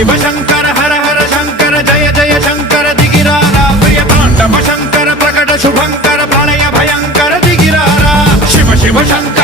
शिव शंकर हर हर शंकर जय जय शंकर दिगिरारा प्रिय तांडव शंकर प्रकट शुभंकर प्रलय भयंकर दिगिरारा शिव शिव शंकर